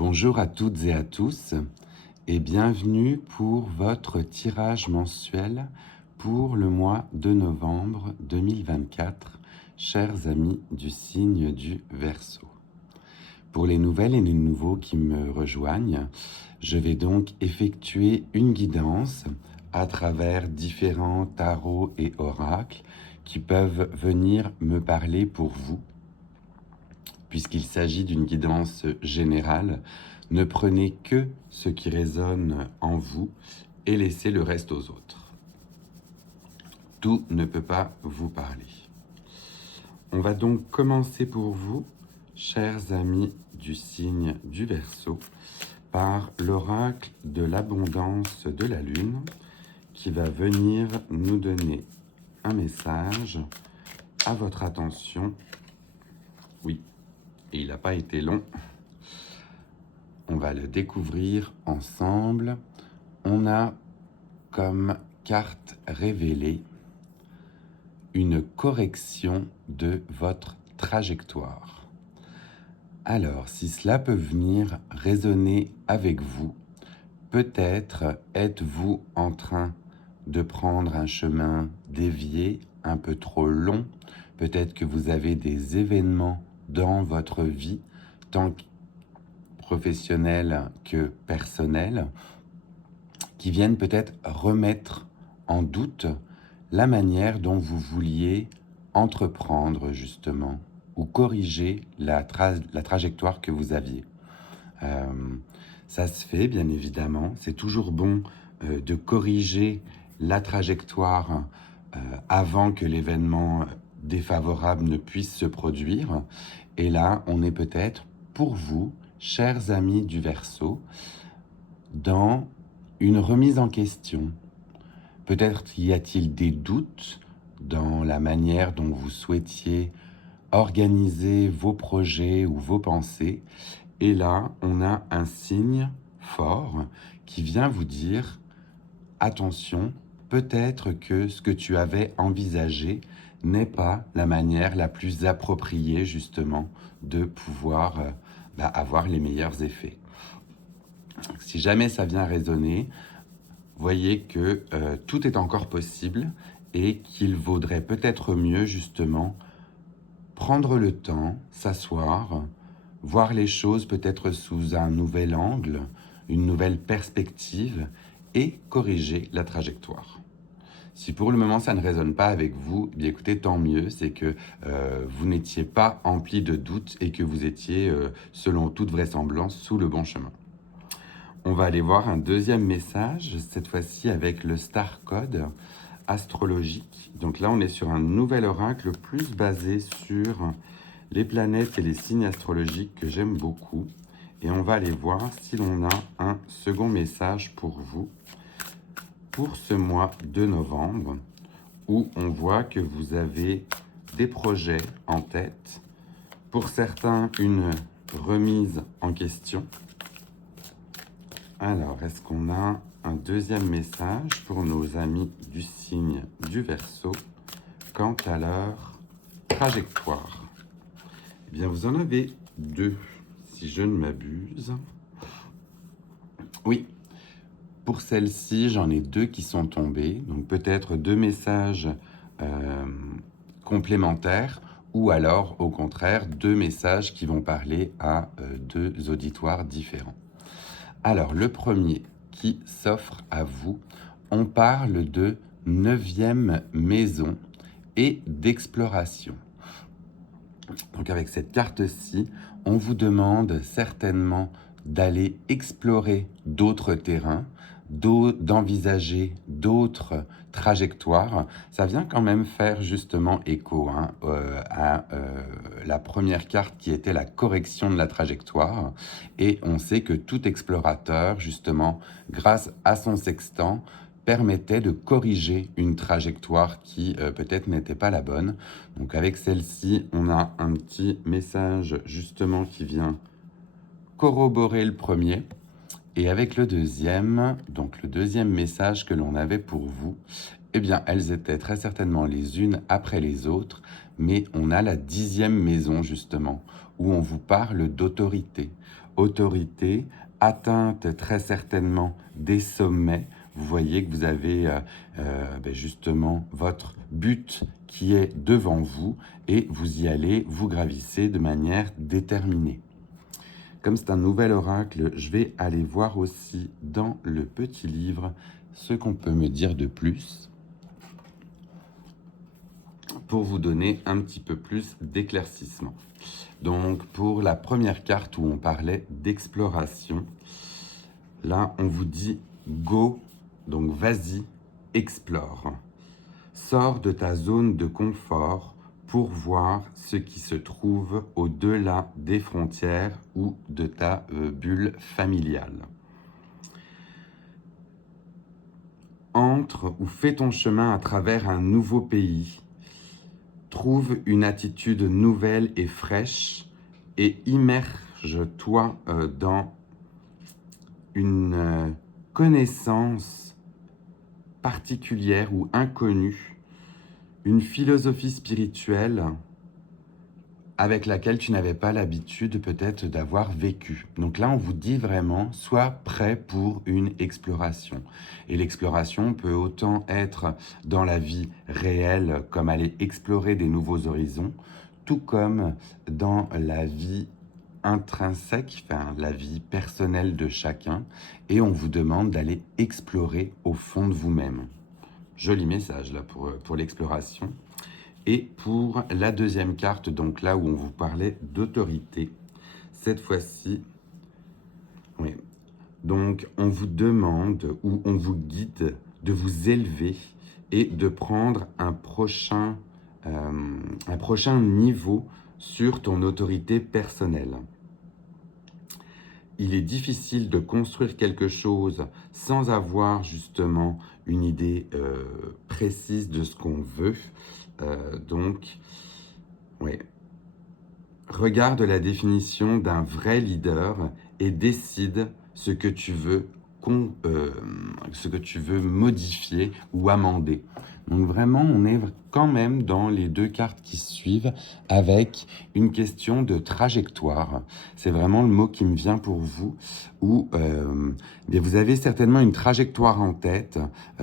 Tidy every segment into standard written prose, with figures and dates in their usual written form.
Bonjour à toutes et à tous et bienvenue pour votre tirage mensuel pour le mois de novembre 2024, chers amis du signe du Verseau. Pour les nouvelles et les nouveaux qui me rejoignent, je vais donc effectuer une guidance à travers différents tarots et oracles qui peuvent venir me parler pour vous. Puisqu'il s'agit d'une guidance générale, ne prenez que ce qui résonne en vous et laissez le reste aux autres. Tout ne peut pas vous parler. On va donc commencer pour vous, chers amis du signe du Verseau, par l'oracle de l'abondance de la Lune qui va venir nous donner un message à votre attention. Oui, et il n'a pas été long. On va le découvrir ensemble. On a comme carte révélée une correction de votre trajectoire. Alors, si cela peut venir résonner avec vous, peut-être êtes-vous en train de prendre un chemin dévié, un peu trop long. Peut-être que vous avez des événements dans votre vie, tant professionnels que personnels, qui viennent peut-être remettre en doute la manière dont vous vouliez entreprendre justement ou corriger la trajectoire que vous aviez. Ça se fait bien évidemment, c'est toujours bon de corriger la trajectoire avant que l'événement défavorable ne puisse se produire. Et là, on est peut-être pour vous, chers amis du Verseau, dans une remise en question. Peut-être y a-t-il des doutes dans la manière dont vous souhaitiez organiser vos projets ou vos pensées. Et là, on a un signe fort qui vient vous dire « Attention, peut-être que ce que tu avais envisagé n'est pas la manière la plus appropriée justement de pouvoir avoir les meilleurs effets. » Si jamais ça vient résonner, voyez que tout est encore possible et qu'il vaudrait peut-être mieux justement prendre le temps, s'asseoir, voir les choses peut-être sous un nouvel angle, une nouvelle perspective et corriger la trajectoire. Si pour le moment ça ne résonne pas avec vous, bien écoutez, tant mieux, c'est que vous n'étiez pas empli de doutes et que vous étiez, selon toute vraisemblance, sous le bon chemin. On va aller voir un deuxième message, cette fois-ci avec le Star Code astrologique. Donc là, on est sur un nouvel oracle plus basé sur les planètes et les signes astrologiques que j'aime beaucoup. Et on va aller voir si l'on a un second message pour vous, pour ce mois de novembre, où on voit que vous avez des projets en tête. Pour certains, une remise en question. Alors, est-ce qu'on a un deuxième message pour nos amis du signe du Verseau quant à leur trajectoire? Eh bien, vous en avez deux, si je ne m'abuse. Oui, pour celle-ci, j'en ai deux qui sont tombés. Donc, peut-être deux messages complémentaires ou alors, au contraire, deux messages qui vont parler à deux auditoires différents. Alors, le premier qui s'offre à vous, on parle de 9e maison et d'exploration. Donc, avec cette carte-ci, on vous demande certainement d'aller explorer d'autres terrains, d'envisager d'autres trajectoires. Ça vient quand même faire justement écho à la première carte qui était la correction de la trajectoire. Et on sait que tout explorateur, justement, grâce à son sextant, permettait de corriger une trajectoire qui peut-être n'était pas la bonne. Donc avec celle-ci, on a un petit message justement qui vient corroborer le premier. Et avec le deuxième, donc le deuxième message que l'on avait pour vous, eh bien, elles étaient très certainement les unes après les autres, mais on a la 10e maison justement, où on vous parle d'autorité. autorité, atteinte très certainement des sommets. Vous voyez que vous avez justement votre but qui est devant vous et vous y allez, vous gravissez de manière déterminée. Comme c'est un nouvel oracle, je vais aller voir aussi dans le petit livre ce qu'on peut me dire de plus pour vous donner un petit peu plus d'éclaircissement. Donc pour la première carte où on parlait d'exploration, là on vous dit go, donc vas-y, explore. Sors de ta zone de confort pour voir ce qui se trouve au-delà des frontières ou de ta bulle familiale. Entre ou fais ton chemin à travers un nouveau pays. Trouve une attitude nouvelle et fraîche et immerge-toi dans une connaissance particulière ou inconnue, une philosophie spirituelle avec laquelle tu n'avais pas l'habitude peut-être d'avoir vécu. Donc là, on vous dit vraiment, sois prêt pour une exploration. Et l'exploration peut autant être dans la vie réelle, comme aller explorer des nouveaux horizons, tout comme dans la vie intrinsèque, enfin la vie personnelle de chacun, et on vous demande d'aller explorer au fond de vous-même. Joli message là pour l'exploration. Et pour la deuxième carte, donc là où on vous parlait d'autorité, cette fois-ci, oui, donc on vous demande ou on vous guide de vous élever et de prendre un prochain niveau sur ton autorité personnelle. Il est difficile de construire quelque chose sans avoir justement une idée précise de ce qu'on veut. Donc, oui. Regarde la définition d'un vrai leader et décide ce que tu veux modifier ou amender. Donc vraiment, on est quand même dans les deux cartes qui suivent avec une question de trajectoire. C'est vraiment le mot qui me vient pour vous, où vous avez certainement une trajectoire en tête.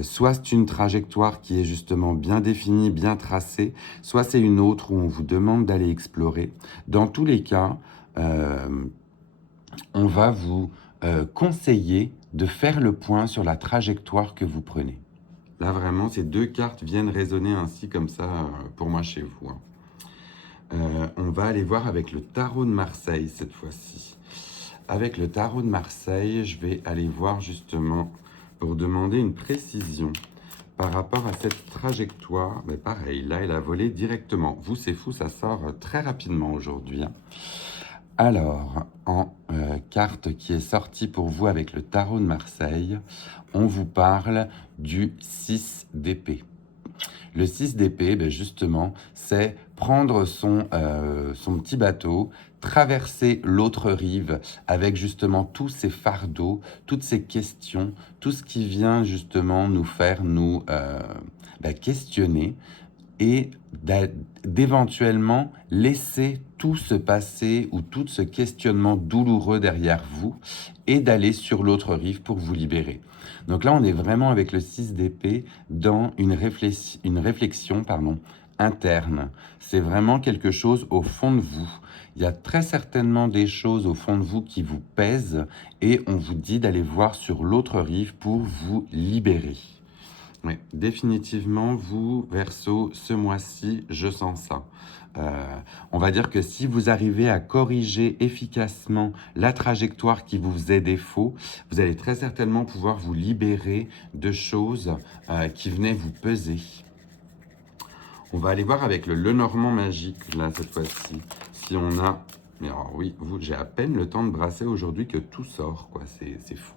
Soit c'est une trajectoire qui est justement bien définie, bien tracée, soit c'est une autre où on vous demande d'aller explorer. Dans tous les cas, on va vous conseiller de faire le point sur la trajectoire que vous prenez. Là, vraiment, ces deux cartes viennent résonner ainsi comme ça pour moi chez vous. On va aller voir avec le tarot de Marseille cette fois-ci. Avec le tarot de Marseille, je vais aller voir justement pour demander une précision par rapport à cette trajectoire. Mais pareil, là, elle a volé directement. Vous, c'est fou, ça sort très rapidement aujourd'hui. Alors, en carte qui est sortie pour vous avec le tarot de Marseille, on vous parle du 6 d'épée. Le 6 d'épée, justement, c'est prendre son petit bateau, traverser l'autre rive avec justement tous ces fardeaux, toutes ces questions, tout ce qui vient justement nous faire nous questionner et d'éventuellement laisser tout se passer ou tout ce questionnement douloureux derrière vous et d'aller sur l'autre rive pour vous libérer. Donc là, on est vraiment avec le 6 d'épée dans une réflexion interne. C'est vraiment quelque chose au fond de vous. Il y a très certainement des choses au fond de vous qui vous pèsent et on vous dit d'aller voir sur l'autre rive pour vous libérer. Oui, définitivement, vous, Verseau, ce mois-ci, je sens ça. On va dire que si vous arrivez à corriger efficacement la trajectoire qui vous faisait défaut, vous allez très certainement pouvoir vous libérer de choses qui venaient vous peser. On va aller voir avec le Lenormand magique, là, cette fois-ci, si on a... Mais alors oui, j'ai à peine le temps de brasser aujourd'hui que tout sort, quoi. C'est fou.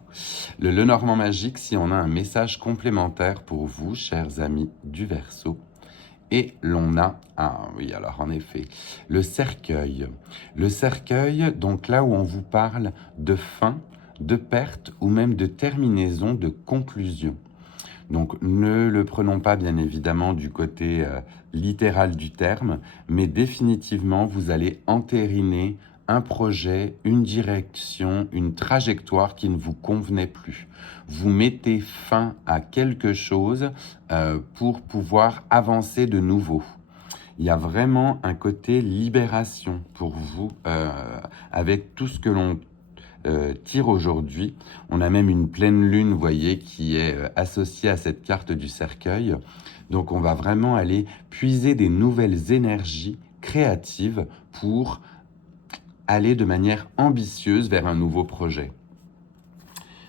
Le Lenormand magique, si on a un message complémentaire pour vous, chers amis du Verseau. Et l'on a, oui, alors en effet, le cercueil. Le cercueil, donc là où on vous parle de fin, de perte ou même de terminaison, de conclusion. Donc ne le prenons pas bien évidemment du côté littéral du terme, mais définitivement vous allez entériner un projet, une direction, une trajectoire qui ne vous convenait plus. Vous mettez fin à quelque chose pour pouvoir avancer de nouveau. Il y a vraiment un côté libération pour vous avec tout ce que l'on tire aujourd'hui. On a même une pleine lune, vous voyez, qui est associée à cette carte du cercueil. Donc on va vraiment aller puiser des nouvelles énergies créatives pour aller de manière ambitieuse vers un nouveau projet.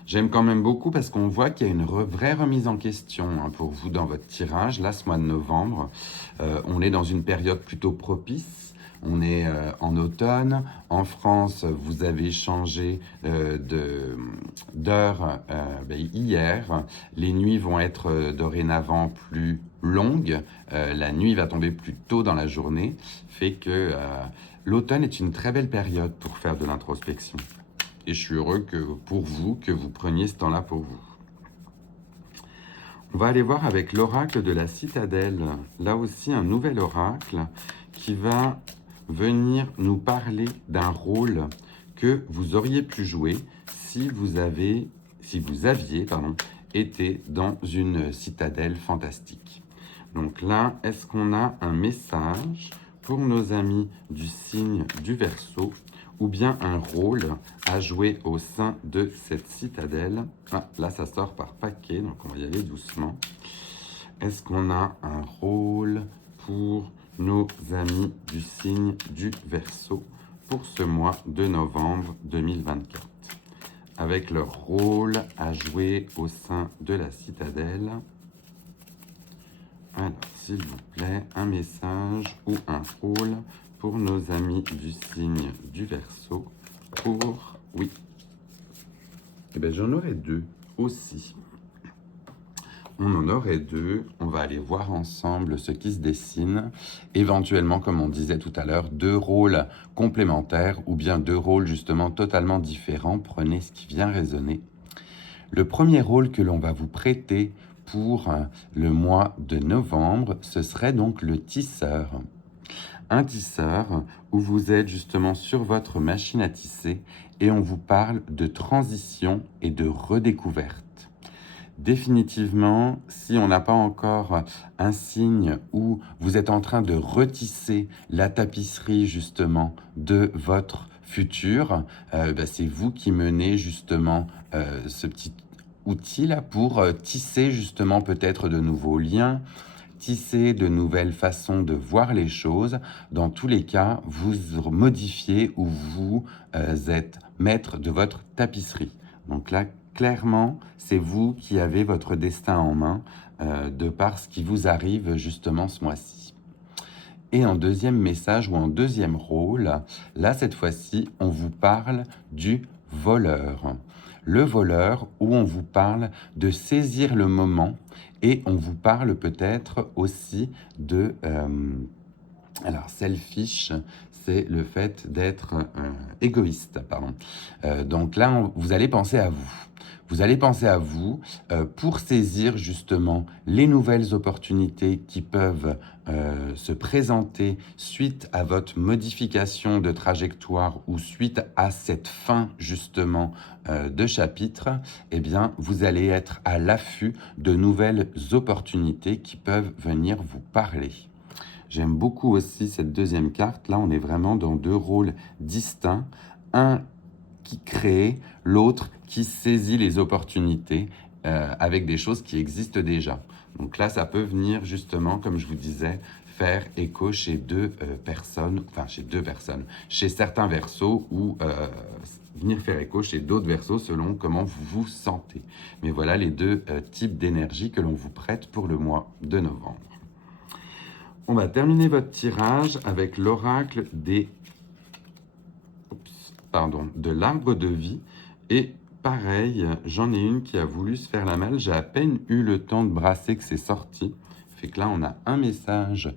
J'aime quand même beaucoup parce qu'on voit qu'il y a une vraie remise en question pour vous dans votre tirage. Là, ce mois de novembre, on est dans une période plutôt propice. On est en automne. En France, vous avez changé d'heure hier. Les nuits vont être dorénavant plus longues. La nuit va tomber plus tôt dans la journée. Fait que l'automne est une très belle période pour faire de l'introspection. Et je suis heureux pour vous que vous preniez ce temps-là pour vous. On va aller voir avec l'oracle de la citadelle. Là aussi, un nouvel oracle qui va venir nous parler d'un rôle que vous auriez pu jouer si vous aviez été dans une citadelle fantastique. Donc là, est-ce qu'on a un message pour nos amis du signe du Verseau ou bien un rôle à jouer au sein de cette citadelle? Ah, là, ça sort par paquet, donc on va y aller doucement. Est-ce qu'on a un rôle pour nos amis du signe du Verseau pour ce mois de novembre 2024? Avec leur rôle à jouer au sein de la citadelle. Alors, s'il vous plaît, un message ou un rôle pour nos amis du signe du Verseau pour... Oui. Eh bien, j'en aurai deux aussi. On en aurait deux. On va aller voir ensemble ce qui se dessine. Éventuellement, comme on disait tout à l'heure, deux rôles complémentaires ou bien deux rôles justement totalement différents. Prenez ce qui vient résonner. Le premier rôle que l'on va vous prêter pour le mois de novembre, ce serait donc le tisseur. Un tisseur où vous êtes justement sur votre machine à tisser et on vous parle de transition et de redécouverte. Définitivement, si on n'a pas encore un signe où vous êtes en train de retisser la tapisserie justement de votre futur, c'est vous qui menez justement ce petit outil là pour tisser justement peut-être de nouveaux liens, tisser de nouvelles façons de voir les choses. Dans tous les cas, vous modifiez ou vous êtes maître de votre tapisserie. Donc là, clairement, c'est vous qui avez votre destin en main de par ce qui vous arrive justement ce mois-ci. Et en deuxième message ou en deuxième rôle, là, cette fois-ci, on vous parle du voleur. Le voleur, où on vous parle de saisir le moment et on vous parle peut-être aussi de... alors, selfish, c'est le fait d'être égoïste, pardon. Donc là, vous allez penser à vous. Vous allez penser à vous pour saisir justement les nouvelles opportunités qui peuvent se présenter suite à votre modification de trajectoire ou suite à cette fin justement de chapitre. Eh bien, vous allez être à l'affût de nouvelles opportunités qui peuvent venir vous parler. J'aime beaucoup aussi cette deuxième carte. Là, on est vraiment dans deux rôles distincts. Un qui crée, l'autre qui saisit les opportunités avec des choses qui existent déjà. Donc là, ça peut venir justement, comme je vous disais, faire écho chez deux personnes, chez certains verseaux ou venir faire écho chez d'autres verseaux selon comment vous vous sentez. Mais voilà les deux types d'énergie que l'on vous prête pour le mois de novembre. On va terminer votre tirage avec l'oracle de l'arbre de vie. Et pareil, j'en ai une qui a voulu se faire la malle. J'ai à peine eu le temps de brasser que c'est sorti. Fait que là, on a un message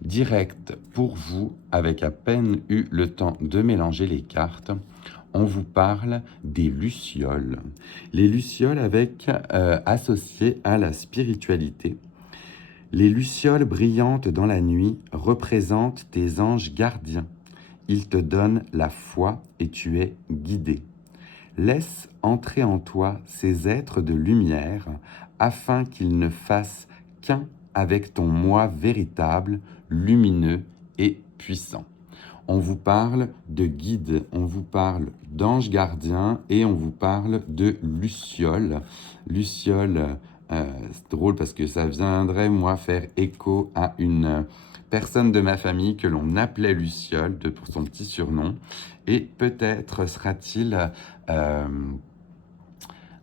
direct pour vous avec à peine eu le temps de mélanger les cartes. On vous parle des lucioles. Les lucioles associées à la spiritualité. Les lucioles brillantes dans la nuit représentent tes anges gardiens. il te donne la foi et tu es guidé. Laisse entrer en toi ces êtres de lumière afin qu'ils ne fassent qu'un avec ton moi véritable, lumineux et puissant. On vous parle de guide, on vous parle d'ange gardien et on vous parle de Luciole. Luciole, c'est drôle parce que ça viendrait, moi, faire écho à une personne de ma famille que l'on appelait Luciole pour son petit surnom. Et peut-être sera-t-il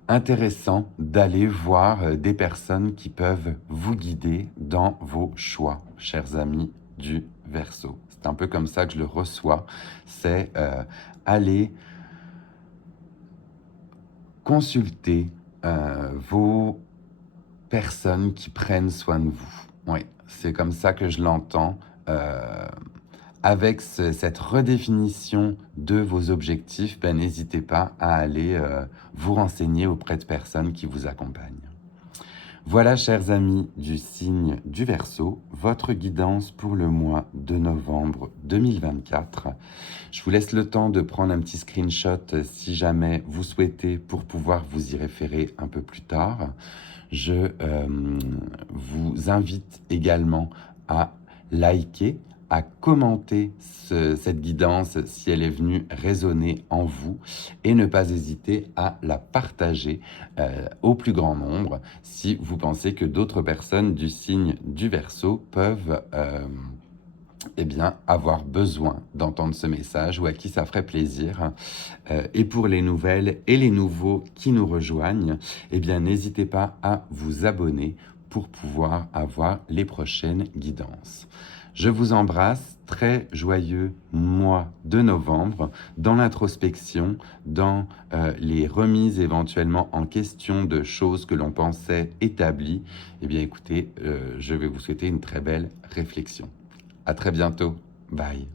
intéressant d'aller voir des personnes qui peuvent vous guider dans vos choix, chers amis du Verseau. C'est un peu comme ça que je le reçois, c'est aller consulter vos personnes qui prennent soin de vous. Oui, c'est comme ça que je l'entends. Avec cette redéfinition de vos objectifs, ben, n'hésitez pas à aller vous renseigner auprès de personnes qui vous accompagnent. Voilà, chers amis du signe du Verseau, votre guidance pour le mois de novembre 2024. Je vous laisse le temps de prendre un petit screenshot si jamais vous souhaitez pour pouvoir vous y référer un peu plus tard. Je vous invite également à liker, à commenter cette guidance si elle est venue résonner en vous et ne pas hésiter à la partager au plus grand nombre si vous pensez que d'autres personnes du signe du Verseau peuvent eh bien, avoir besoin d'entendre ce message ou à qui ça ferait plaisir. Et pour les nouvelles et les nouveaux qui nous rejoignent, eh bien, n'hésitez pas à vous abonner pour pouvoir avoir les prochaines guidances. Je vous embrasse, très joyeux mois de novembre, dans l'introspection, dans les remises éventuellement en question de choses que l'on pensait établies. Eh bien, écoutez, je vais vous souhaiter une très belle réflexion. À très bientôt. Bye.